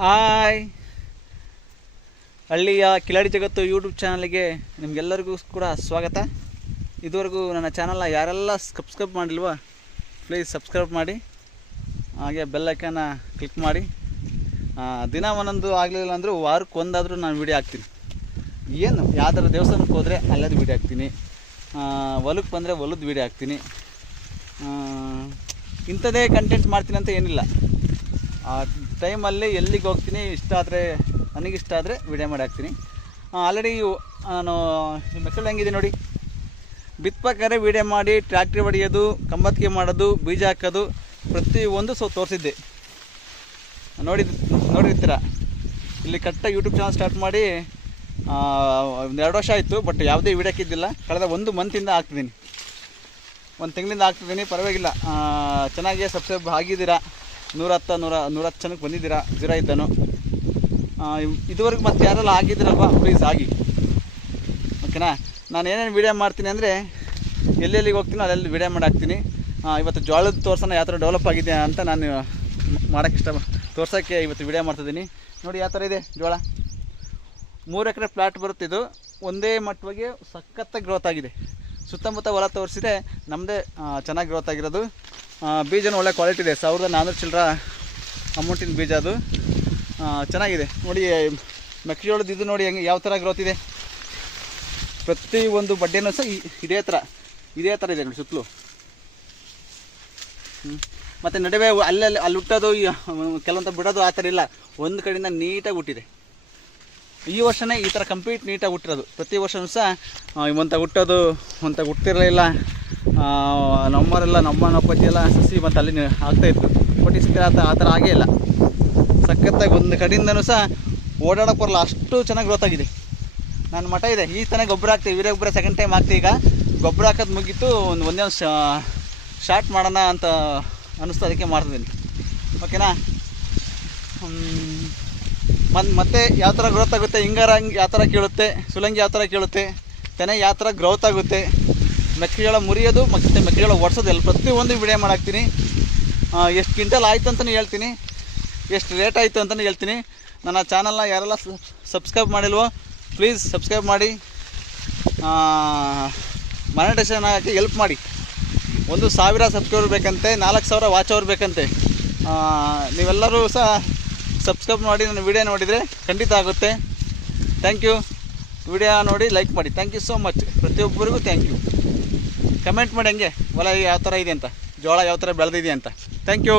Hi. ಹಳ್ಳಿಯ ಕಿಲಾಡಿ ಜಗತ್ತು YouTube ಚಾನಲ್ಗೆ ನಿಮಗೆಲ್ಲರಿಗೂ ಕೂಡ ಸ್ವಾಗತ. ಇದುವರೆಗೂ ನನ್ನ ಚಾನಲ್ನ ಯಾರೆಲ್ಲ ಸಬ್ಸ್ಕ್ರೈಬ್ ಮಾಡಿಲ್ವ ಪ್ಲೀಸ್ ಸಬ್ಸ್ಕ್ರೈಬ್ ಮಾಡಿ. ಹಾಗೆ ಬೆಲ್ಲೈಕನ್ನ ಕ್ಲಿಕ್ ಮಾಡಿ. ದಿನ ಒಂದೊಂದು ಆಗಲಿಲ್ಲ ಅಂದರೂ ವಾರಕ್ಕೆ ಒಂದಾದರೂ ನಾನು ವೀಡಿಯೋ ಹಾಕ್ತೀನಿ. ಏನು, ಯಾವ್ದಾದ್ರು ದೇವಸ್ಥಾನಕ್ಕೆ ಹೋದರೆ ಅಲ್ಲದ ವೀಡಿಯೋ ಹಾಕ್ತೀನಿ. ಹೊಲಕ್ಕೆ ಬಂದರೆ ಹೊಲದ ವೀಡಿಯೋ ಹಾಕ್ತೀನಿ. ಇಂಥದೇ ಕಂಟೆಂಟ್ ಮಾಡ್ತೀನಿ ಅಂತ ಏನಿಲ್ಲ. ಆ ಟೈಮಲ್ಲಿ ಎಲ್ಲಿಗೆ ಹೋಗ್ತೀನಿ, ಇಷ್ಟ ಆದರೆ, ನನಗಿಷ್ಟ ಆದರೆ ವಿಡಿಯೋ ಮಾಡಿ ಹಾಕ್ತೀನಿ. ಆಲ್ರೆಡಿ ನಾನು ಮೆಕ್ಕಳು ಹೆಂಗಿದೆ ನೋಡಿ? ಬಿತ್ಬೇಕಾದ್ರೆ ವಿಡಿಯೋ ಮಾಡಿ ಟ್ರ್ಯಾಕ್ಟ್ರಿ ಹೊಡೆಯೋದು ಕಂಬತ್ತಿಗೆ ಮಾಡೋದು, ಬೀಜ ಹಾಕೋದು ಪ್ರತಿಯೊಂದು ಸೊ ತೋರಿಸಿದ್ದೆ. ನೋಡಿ, ನೋಡಿರ್ತೀರ? ಇಲ್ಲಿ ಕರೆಕ್ಟಾಗಿ ಯೂಟ್ಯೂಬ್ ಚಾನಲ್ ಸ್ಟಾರ್ಟ್ ಮಾಡಿ ಒಂದು ಎರಡು ವರ್ಷ ಆಯಿತು ಬಟ್ ಯಾವುದೇ ವಿಡಿಯೋ ಹಾಕಿದ್ದಿಲ್ಲ. ಕಳೆದ ಒಂದು ಮಂತಿಂದ ಹಾಕ್ತಿದ್ದೀನಿ. ಒಂದು ತಿಂಗಳಿಂದ ಹಾಕ್ತಿದ್ದೀನಿ, ಪರವಾಗಿಲ್ಲ. ಚೆನ್ನಾಗಿ ಸಬ್ಸ್ಕ್ರೈಬ್ ಆಗಿದ್ದೀರಾ? ನೂರ ಹತ್ತು ನೂರ ನೂರ ಹತ್ತು ಜನಕ್ಕೆ ಬಂದಿದ್ದೀರಾ ಜೀರ ಇದ್ದಾನು ಇದುವರೆಗೂ ಮತ್ತೆ ಯಾರೆಲ್ಲ ಆಗಿದ್ದೀರಲ್ವಾ? ಪ್ಲೀಸ್ ಆಗಿ ಓಕೆನಾ? ನಾನು ಏನೇನು ವೀಡಿಯೋ ಮಾಡ್ತೀನಿ ಅಂದರೆ, ಎಲ್ಲೆಲ್ಲಿಗೆ ಹೋಗ್ತೀನೋ ಅಲ್ಲೆಲ್ಲಿ ವೀಡಿಯೋ ಮಾಡಿ ಹಾಕ್ತೀನಿ ಇವತ್ತು ಜೋಳದ ತೋರ್ಸೋಣ ಯಾವ ಥರ ಡೆವಲಪ್ ಆಗಿದೆ ಅಂತ ನಾನು ಮಾಡೋಕ್ಕೆ ಇಷ್ಟ, ತೋರ್ಸೋಕ್ಕೆ ಇವತ್ತು ವೀಡಿಯೋ ಮಾಡ್ತಿದ್ದೀನಿ. ನೋಡಿ ಯಾವ ಥರ ಇದೆ ಜೋಳ ಮೂರು ಎಕರೆ ಪ್ಲಾಟ್ ಬರುತ್ತಿದ್ದು ಒಂದೇ ಮಟ್ಟವಾಗಿ ಸಖತ್ತಾಗಿ ಗ್ರೋತ್ ಆಗಿದೆ. ಸುತ್ತಮುತ್ತ ಹೊಲ ತೋರಿಸಿದ್ರೆ ನಮ್ಮದೇ ಚೆನ್ನಾಗಿ ಗ್ರೋತ್ ಆಗಿರೋದು. ಬೀಜನೂ ಒಳ್ಳೆ ಕ್ವಾಲಿಟಿ ಇದೆ. ಸಾವಿರದ ನಾನ್ನೂರು ಚಿಲ್ಲರ ಅಮೌಂಟಿನ ಬೀಜ ಅದು. ಚೆನ್ನಾಗಿದೆ. ನೋಡಿ ಮೆಕ್ಕೆಜೋಳದ ಇದು ನೋಡಿ ಹೆಂಗೆ, ಯಾವ ಥರ ಗ್ರೋತ್ ಇದೆ. ಪ್ರತಿ ಒಂದು ಬಡ್ಡೆನೂ ಸಹ ಇದೇ ಥರ ಇದೇ ಥರ ಇದೆ ನೋಡಿ ಸುತ್ತಲೂ. ಮತ್ತು ನಡುವೆ ಅಲ್ಲಲ್ಲಿ ಅಲ್ಲಿ ಹುಟ್ಟೋದು ಕೆಲವೊಂದು ಬಿಡೋದು ಆ ಥರ ಇಲ್ಲ. ಒಂದು ಕಡೆಯಿಂದ ನೀಟಾಗಿ ಹುಟ್ಟಿದೆ. ಈ ವರ್ಷನೇ ಈ ಥರ ಕಂಪ್ಲೀಟ್ ನೀಟಾಗಿ ಹುಟ್ಟಿರೋದು. ಪ್ರತಿ ವರ್ಷವೂ ಸಹ ಇವಂತ ಹುಟ್ಟೋದು ಒಂತ ಹುಟ್ಟಿರಲಿಲ್ಲ ನಮ್ಮವರೆಲ್ಲ ನಮ್ಮ ಅಪ್ಪಾಜಿ ಎಲ್ಲ ಸಸಿ ಮತ್ತು ಅಲ್ಲಿ ಆಗ್ತಾಯಿತ್ತು ಬಟ್ ಈ ಸತಿ ಆ ಥರ ಆಗೇ ಇಲ್ಲ. ಸಖತ್ತಾಗಿ ಒಂದು ಕಡೆಯಿಂದನೂ ಸಹ ಓಡಾಡೋಕೆ ಬರಲ್ಲ. ಅಷ್ಟು ಚೆನ್ನಾಗಿ ಗ್ರೋತ್ ಆಗಿದೆ. ನನ್ನ ಮಠ ಇದೆ. ಈ ತನಕ ಗೊಬ್ಬರ ಹಾಕ್ತೀವಿ. ವೀರ ಗೊಬ್ಬರ ಸೆಕೆಂಡ್ ಟೈಮ್ ಹಾಕ್ತೀವಿ ಈಗ. ಗೊಬ್ಬರ ಹಾಕೋದು ಮುಗೀತು. ಒಂದು ಒಂದೇ ಒಂದು ಶಾರ್ಟ್ ಮಾಡೋಣ ಅಂತ ಅನ್ನಿಸ್ತು. ಅದಕ್ಕೆ ಮಾಡ್ತಿದ್ದೀನಿ. ಓಕೆನಾ? ಮನ್ ಮತ್ತೆ ಯಾವ ಥರ ಗ್ರೋತ್ ಆಗುತ್ತೆ? ಹಿಂಗಾರ ಹಂಗೆ ಯಾವ ಥರ ಕೇಳುತ್ತೆ? ಸುಲಂಗಿ ಯಾವ ಥರ ಕೇಳುತ್ತೆ? ತೆನೆ ಯಾವ ಥರ ಗ್ರೋತ್ ಆಗುತ್ತೆ? ಮೆಕ್ಕೆಜೋಳ ಮುರಿಯೋದು ಮತ್ತು ಮೆಕ್ಕೆಜೋಳ ಒಡ್ಸೋದು ಎಲ್ಲ ಪ್ರತಿಯೊಂದು ವಿಡಿಯೋ ಮಾಡಾಕ್ತೀನಿ. ಎಷ್ಟು ಕ್ವಿಂಟಲ್ ಆಯ್ತು ಅಂತಲೇ ಹೇಳ್ತೀನಿ. ಎಷ್ಟು ರೇಟ್ ಆಯಿತು ಅಂತಲೂ ಹೇಳ್ತೀನಿ. ನನ್ನ ಚಾನಲ್ನ ಯಾರೆಲ್ಲ ಸಬ್ಸ್ಕ್ರೈಬ್ ಮಾಡಿಲ್ವೋ, ಪ್ಲೀಸ್ ಸಬ್ಸ್ಕ್ರೈಬ್ ಮಾಡಿ. ಮಾನಿಟೇಷನ್ ಹಾಕಿ ಎಲ್ಪ್ ಮಾಡಿ. ಒಂದು ಸಾವಿರ ಸಬ್ಸ್ಕ್ರೈಬರ್ ಬೇಕಂತೆ, ನಾಲ್ಕು ಸಾವಿರ ವಾಚ್ ಅವರ್ ಬೇಕಂತೆ ನೀವೆಲ್ಲರೂ ಸಹ ಸಬ್ಸ್ಕ್ರೈಬ್ ಮಾಡಿ ನನ್ನ ವಿಡಿಯೋ ನೋಡಿದರೆ ಖಂಡಿತ ಆಗುತ್ತೆ. Thank you. ವಿಡಿಯೋ ನೋಡಿ ಲೈಕ್ ಮಾಡಿ. Thank you so much. ಪ್ರತಿಯೊಬ್ಬರಿಗೂ ಥ್ಯಾಂಕ್ ಯು. ಕಮೆಂಟ್ ಮಾಡಿ ಹಂಗೆ. ಹೊಲ ಯಾವ ಥರ ಇದೆ ಅಂತ? ಜೋಳ ಯಾವ ಥರ ಬೆಳೆದಿದೆ ಅಂತ? Thank you